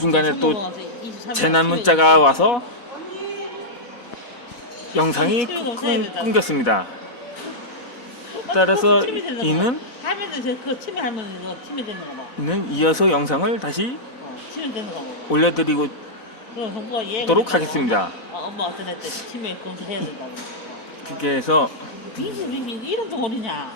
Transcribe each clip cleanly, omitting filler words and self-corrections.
중간에 또 재난 문자가 와서 영상이 끊겼습니다. 따라서 이는 이어서 영상을 다시 올려드리도록 하겠습니다. 그렇게 해서 이름도 모르냐?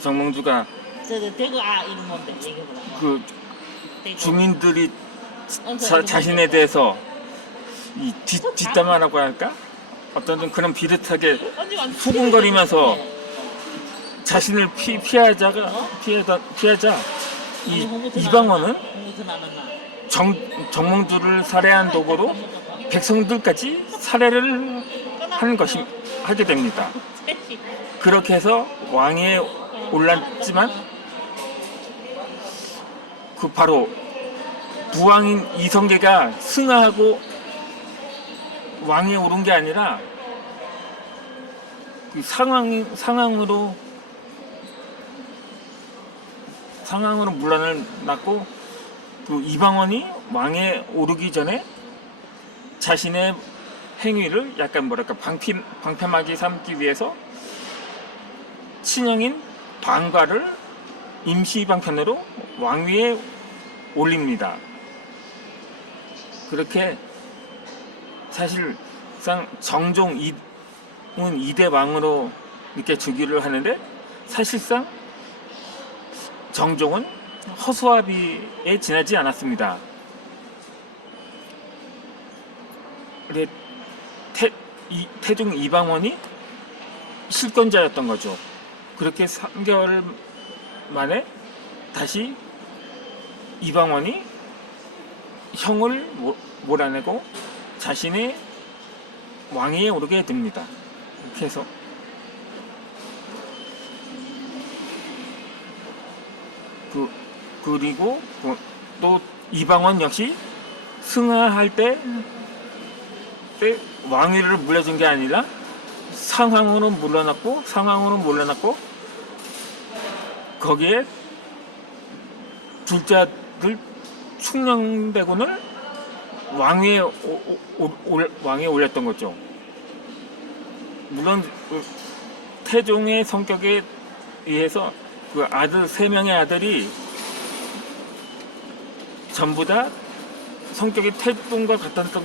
정몽주가 대구 이름 뭔데 얘기해보라. 그 주민들이 자신에 대해서 이 뒷담화라고 할까? 어떤 그런 비슷하게 수군거리면서 자신을 피하자 이방원은 정몽주를 살해한 도구로 백성들까지 살해를 하게 됩니다. 그렇게 해서 왕위에 올랐지만 그 바로 부왕인 이성계가 승하하고 왕위에 오른 게 아니라 그 상황으로 문란을 났고, 그 이방원이 왕에 오르기 전에 자신의 행위를 약간 방패막이 삼기 위해서 친형인 방과를 임시 방편으로 왕위에 올립니다. 그렇게 사실상 정종은 2대 왕으로 이렇게 즉위를 하는데, 사실상 정종은 허수아비에 지나지 않았습니다. 태종 이방원이 실권자였던 거죠. 그렇게 3개월 만에 다시 이방원이 형을 몰아내고 자신의 왕위에 오르게 됩니다. 이렇게 해서 그리고 또 이방원 역시 승하할 때 왕위를 물려준 게 아니라 상황으로 물러났고 거기에 둘째 아들 충녕대군을 왕위에 올렸던 거죠. 물론 태종의 성격에 의해서 그 아들 3명의 아들이 전부 다 성격이 태종과 같았던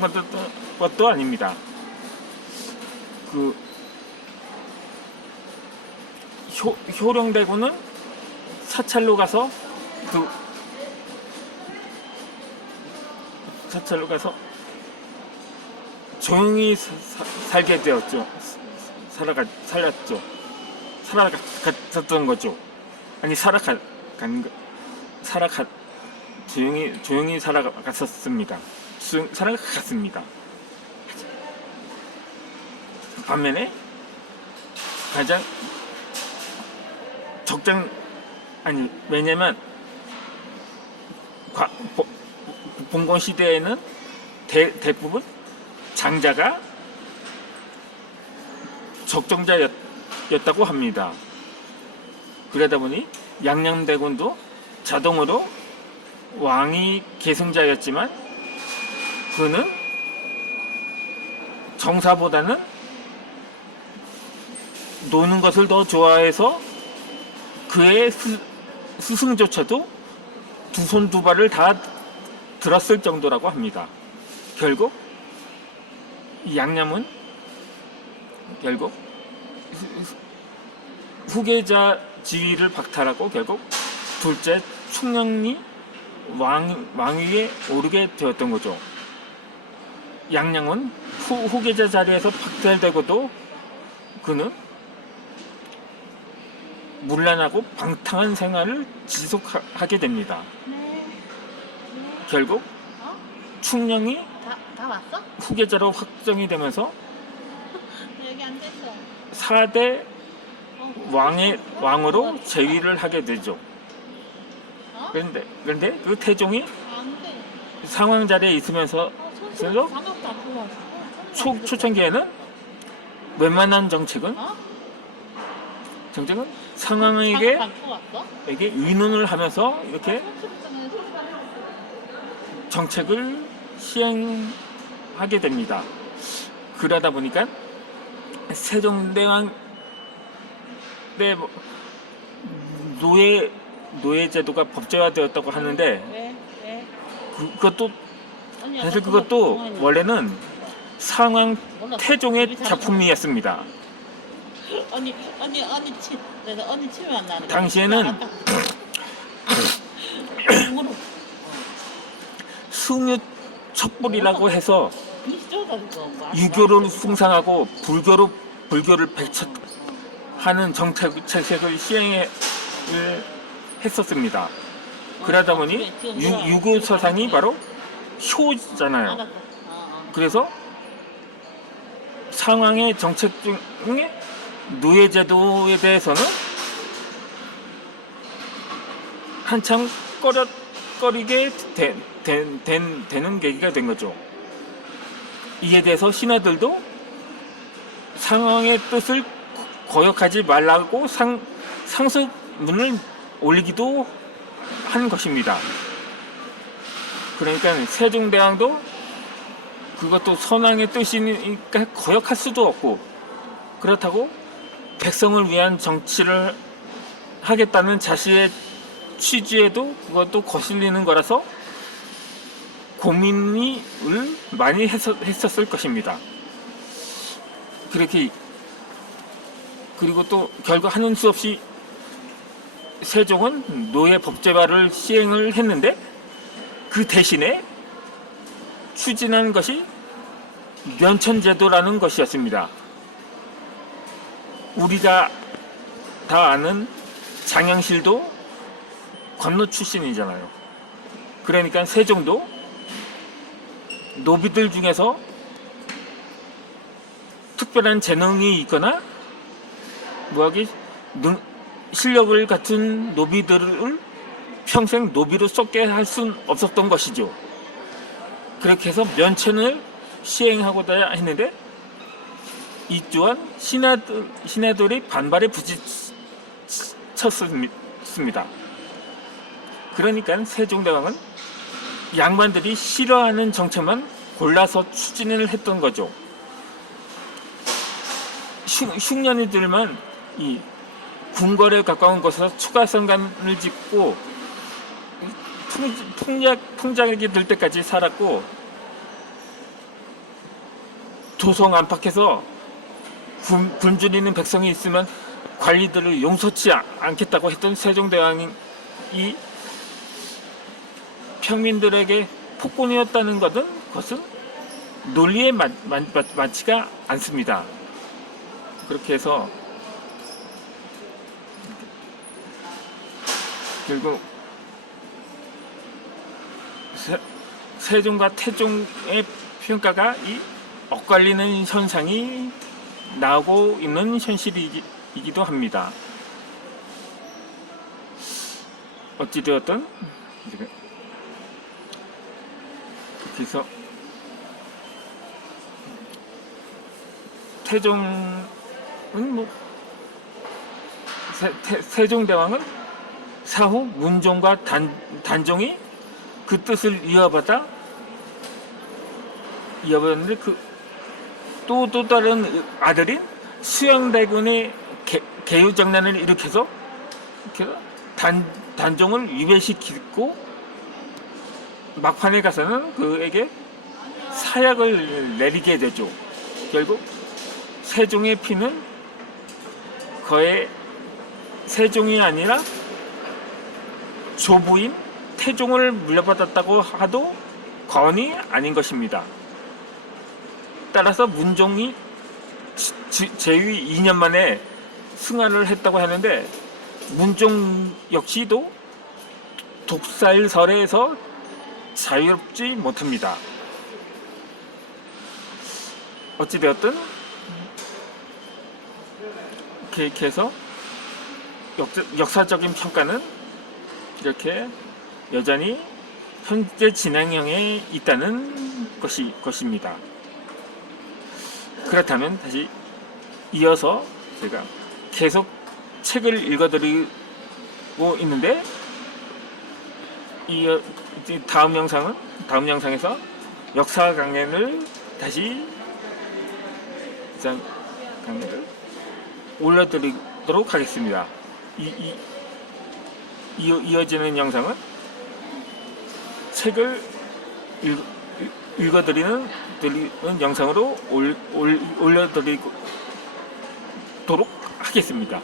것도 아닙니다. 그 효령대군은 사찰로 가서 조용히 살게 되었죠. 살아갔던 거죠. 아니 조용히 살아갔습니다. 반면에 가장 왜냐면 봉건 시대에는 대부분 장자가 적정자였다고 합니다. 그러다 보니 양녕대군도 자동으로 왕이 계승자였지만 그는 정사보다는 노는 것을 더 좋아해서 그의 스승조차도 두 손 두 발을 다 들었을 정도라고 합니다. 결국 이 양념은 결국 후계자 지위를 박탈하고 결국 둘째 충녕이 왕위에 오르게 되었던 거죠. 양녕은 후계자 자리에서 박탈되고도 그는 문란하고 방탕한 생활을 지속하게 됩니다. 결국 충녕이 다 왔어? 후계자로 확정이 되면서 여기 안 됐어. 4대 왕으로 재위를 하게 되죠. 그런데 그 태종이 상황 자리에 있으면서 초창기에는 웬만한 정책은 어? 상황에게 갖고 왔어? 의논을 하면서 이렇게 정책을 시행하게 됩니다. 그러다 보니까 세종대왕 때 노예제도가 법제화되었다고 하는데 왜? 그것도 언니, 사실 아까 그것도 그거 원래는 상왕 몰랐어. 태종의 입이 잘 작품이었습니다. 언니 치면 안 나는 거야. 당시에는 물어. 승유 첩불이라고 해서 비슷하다니까. 유교를 숭상하고 불교를 배척하는 정책을 했었습니다. 그러다 보니 유교 서상이 바로 효잖아요. 알았어. 그래서 상황의 정책 중에 노예제도에 대해서는 한참 꺼리게 되는 계기가 된 거죠. 이에 대해서 신하들도 상황의 뜻을 거역하지 말라고 상소문을 올리기도 한 것입니다. 그러니까 세종대왕도 그것도 선왕의 뜻이니까 거역할 수도 없고, 그렇다고 백성을 위한 정치를 하겠다는 자신의 취지에도 그것도 거슬리는 거라서 고민을 많이 했었을 것입니다. 그리고 또 결국 하는 수 없이 세종은 노예 법제화를 시행을 했는데, 그 대신에 추진한 것이 면천제도라는 것이었습니다. 우리가 다 아는 장양실도 건노 출신이잖아요. 그러니까 세종도 노비들 중에서 특별한 재능이 있거나 실력을 갖춘 노비들을 평생 노비로 썩게 할 수는 없었던 것이죠. 그렇게 해서 면천을 시행하고자 했는데, 이 또한 신하들이 반발에 부딪혔습니다. 그러니까 세종대왕은 양반들이 싫어하는 정책만 골라서 추진을 했던 거죠. 흉년이들만 이 궁궐에 가까운 곳에서 추가 성간을 짓고 풍작이 들 때까지 살았고, 도성 안팎에서 굶주리는 백성이 있으면 관리들을 용서치 않겠다고 했던 세종대왕이 평민들에게 폭군이었다는 것은 논리에 맞지가 않습니다. 그렇게 해서 결국 세종과 태종의 평가가 엇갈리는 현상이 나오고 있는 현실이기도 합니다. 어찌되었든 그래서 세종대왕은 사후 문종과 단종이 그 뜻을 이어받았는데 또 다른 아들인 수양대군의 개유장난을 일으켜서 단종을 위배시키고, 막판에 가서는 그에게 사약을 내리게 되죠. 결국 세종의 피는 거의 세종이 아니라 조부인 태종을 물려받았다고 하도 과언이 아닌 것입니다. 따라서 문종이 제위 2년 만에 승하를 했다고 하는데, 문종 역시도 독살설에서 자유롭지 못합니다. 어찌되었든 이렇게 해서 역사적인 평가는 이렇게 여전히 현재 진행형에 있다는 것입니다. 그렇다면 다시 이어서 제가 계속 책을 읽어드리고 있는데 이제 다음 영상에서 역사 강연을 다시 강연을 올려드리도록 하겠습니다. 이어지는 영상은 책을 읽어드리는 영상으로 올려드리도록 하겠습니다.